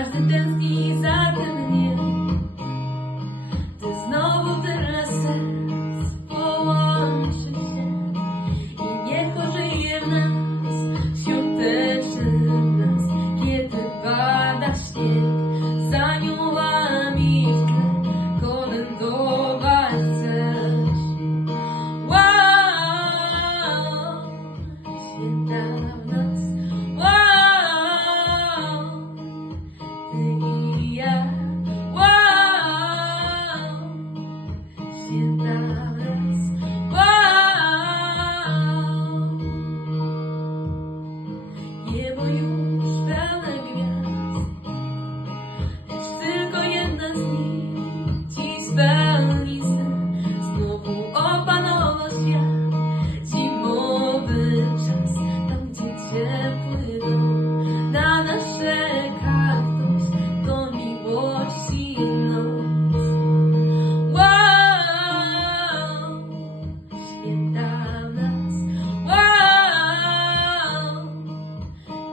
każdy tęskni za tym dniem, gdy znowu tyle serc połączy się i niech ożyje w nas świąteczny blas, kiedy pada śnieg, za aniołami w tle kolędować chcesz. Święta w nas, ty i ja, święta w nas, niebo już pełne gwiazd, lecz tylko jedna z nich ci spełni sen. Znowu opanował świat, zimowy czas, tam gdzie ciepły dom na nasze kaktus do miłości noc. Święta w nas,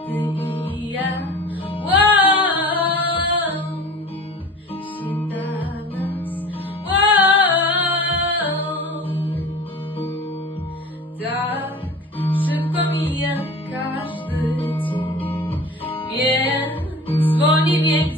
ty i ja, święta w nas, tak szybko mija każdy dzień, więc dzwoni wiek